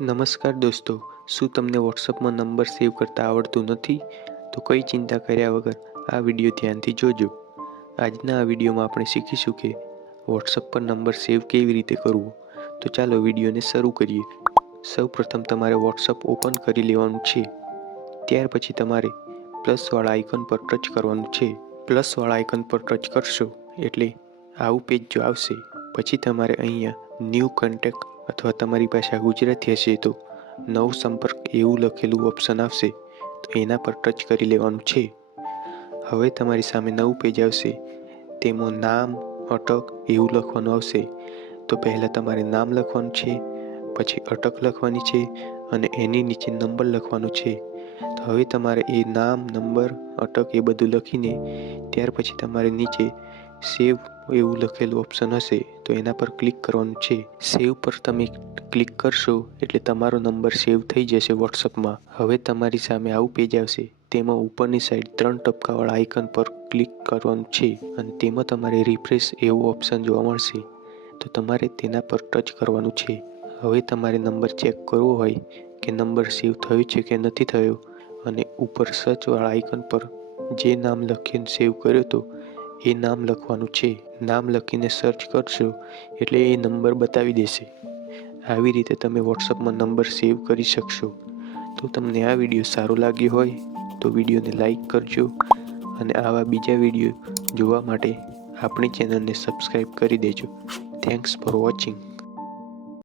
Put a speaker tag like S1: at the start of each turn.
S1: નમસ્કાર દોસ્તો, શું તમને વોટ્સઅપમાં નંબર સેવ કરતા આવડતું નથી? તો કંઈ ચિંતા કર્યા વગર આ વીડિયો ધ્યાનથી જોજો. આજના આ વિડીયોમાં આપણે શીખીશું કે વોટ્સઅપ પર નંબર સેવ કેવી રીતે કરવો. તો ચાલો વિડીયોને શરૂ કરીએ. સૌ પ્રથમ તમારે વોટ્સઅપ ઓપન કરી લેવાનું છે. ત્યાર પછી તમારે પ્લસવાળા આઇકન પર ટચ કરવાનું છે. પ્લસવાળા આઇકન પર ટચ કરશો એટલે આવું પેજ જો આવશે, પછી તમારે અહીંયા ન્યૂ કન્ટેક્ટ અથવા તમારી પાસે ગુજરાતી હશે તો નવ સંપર્ક એવું લખેલું ઓપ્શન આવશે, તો એના પર ટચ કરી લેવાનું છે. હવે તમારી સામે નવું પેજ આવશે, તેમાં નામ, અટક એવું લખવાનું આવશે. તો પહેલાં તમારે નામ લખવાનું છે, પછી અટક લખવાની છે અને એની નીચે નંબર લખવાનો છે. તો હવે તમારે એ નામ નંબર અટક એ બધું લખીને ત્યાર પછી તમારે નીચે સેવ એવું લખેલું ઓપ્શન હશે, તો એના પર ક્લિક કરવાનું છે. સેવ પર તમે ક્લિક કરશો એટલે તમારો નંબર સેવ થઈ જશે વોટ્સઅપમાં હવે તમારી સામે આવું પેજ આવશે. તેમાં ઉપરની સાઈડ ત્રણ ટપકાવાળા આઇકન પર ક્લિક કરવાનું છે અને તેમાં તમારે રિફ્રેશ એવું ઓપ્શન જોવા મળશે. તો તમારે તેના પર ટચ કરવાનું છે. હવે તમારે નંબર ચેક કરવો હોય કે નંબર સેવ થયો છે કે નથી થયો અને ઉપર સર્ચવાળા આઇકન પર જે નામ લખીને સેવ કર્યો હતો એ નામ લખવાનું છે. નામ લખીને સર્ચ કરશો એટલે એ નંબર બતાવી દેશે. આવી રીતે તમે વોટ્સઅપમાં નંબર સેવ કરી શકશો. તો તમને આ વીડિયો સારો લાગ્યો હોય તો વિડીયોને લાઈક કરજો અને આવા બીજા વીડિયો જોવા માટે આપણી ચેનલને સબસ્ક્રાઈબ કરી દેજો. Thanks for watching